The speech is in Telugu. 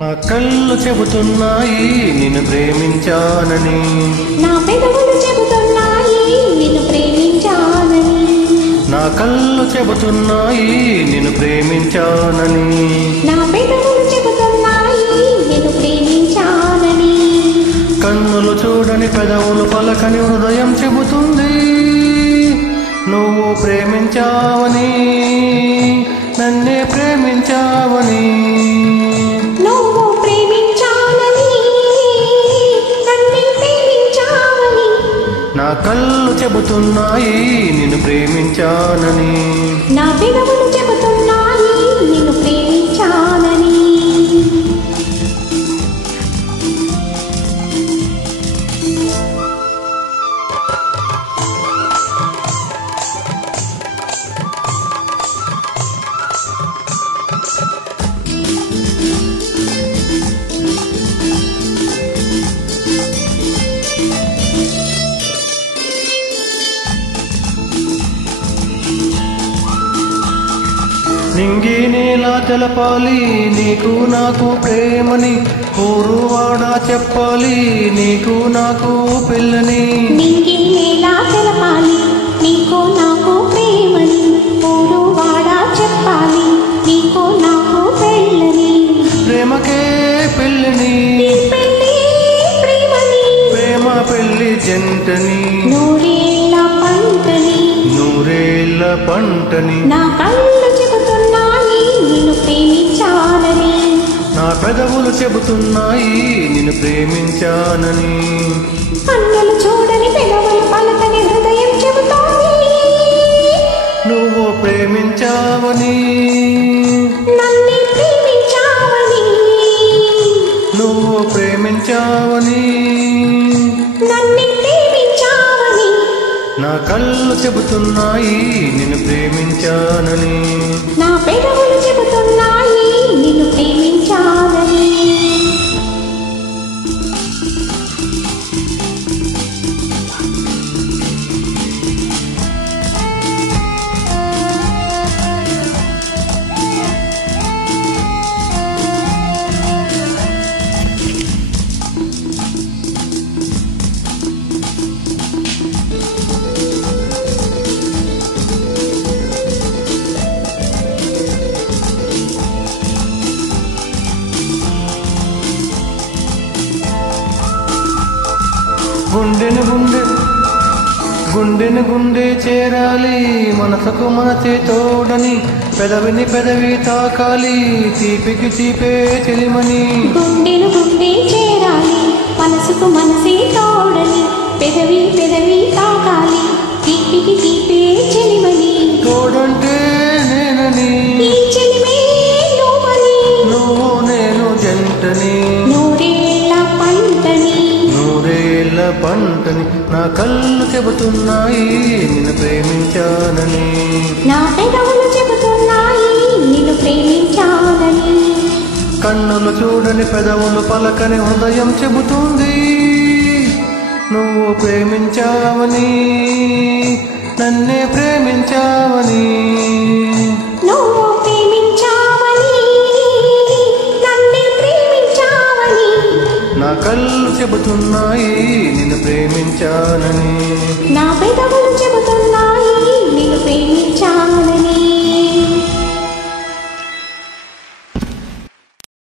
నా కళ్ళు చెబుతున్నాయి నిన్ను ప్రేమించానని, నా పెదవులు చెబుతున్నాయి నిన్ను ప్రేమించానని, నా కళ్ళు చెబుతున్నాయి నిన్ను ప్రేమించానని, నా పెదవులు చెబుతున్నాయి నిన్ను ప్రేమించానని, కన్నులు చూడని పెదవులు పలకని హృదయం చెబుతుంది నువ్వు ప్రేమించావని, నన్నే ప్రేమించావని. నువ్వు ప్రేమించాలని నన్నే ప్రేమించావని, నా కళ్ళు చెబుతున్నాయి నిన్ను ప్రేమించానని, నా పెదవులు చెబుతున్నాయి నిన్ను ప్రేమించానని. నింగి నేలా తెలపాలి నీకు నాకు ప్రేమని, ఊరువాడా చెప్పాలి నీకు నాకు పిల్లని. నింగి నేలా తెలపాలి నీకు నాకు ప్రేమని, ఊరువాడా చెప్పాలి నీకు నాకు పెళ్ళని. ప్రేమకే పెళ్ళని, ఈ పెళ్ళి ప్రేమని, ప్రేమ పెళ్ళి జంటని, నూరేళ్ళ పంటని, నూరేళ్ల పంటని. నా కళ్ళు చెబుతున్నాయి నిన్ను ప్రేమించాలని, నా పెదవులు చెబుతున్నాయి నిన్ను ప్రేమించానని, కన్నులు చూడని పెదవులు పలకని హృదయం చెబుతోంది నువ్వు ప్రేమించావని, నన్నే ప్రేమించావని, నువ్వు ప్రేమించావని. నన్నే ప్రేమించావని, నా కళ్ళు చెబుతున్నాయి నిన్ను ప్రేమించానని, నా పెదవులు చెబుతున్నాయి నిన్ను ప్రేమించాలని. గుండెను గుండె గుండెను గుండె చేరాలి, మనసుకు మనసే తోడని, పెదవిని పెదవి తాకాలి తీపికి తీపే చెలిమని. గుండెను గుండె చేరాలి మనసుకు మనసే తోడని, పెదవి పెదవి తాకాలి తీపికి తీపే చెలిమని. తోడంటే నేనని, ఈ చెలిమే నువ్వని, నువ్వు నేను జంటని, నూరేళ్ళ పంటని, నూరేళ్ల పంటని. నా కళ్ళు చెబుతున్నాయి నిన్ను ప్రేమించానని, నా పెదవులు చెబుతున్నాయి నిన్ను ప్రేమించాలని, కన్నులు చూడని పెదవులు పలకని హృదయం చెబుతుంది నువ్వు ప్రేమించావని, నన్నే ప్రేమించావని. నువ్వు ప్రేమించావని, నన్నే ప్రేమించావని, నా కళ్ళు చెబుతున్నాయి నిన్ను ప్రేమించానని, నా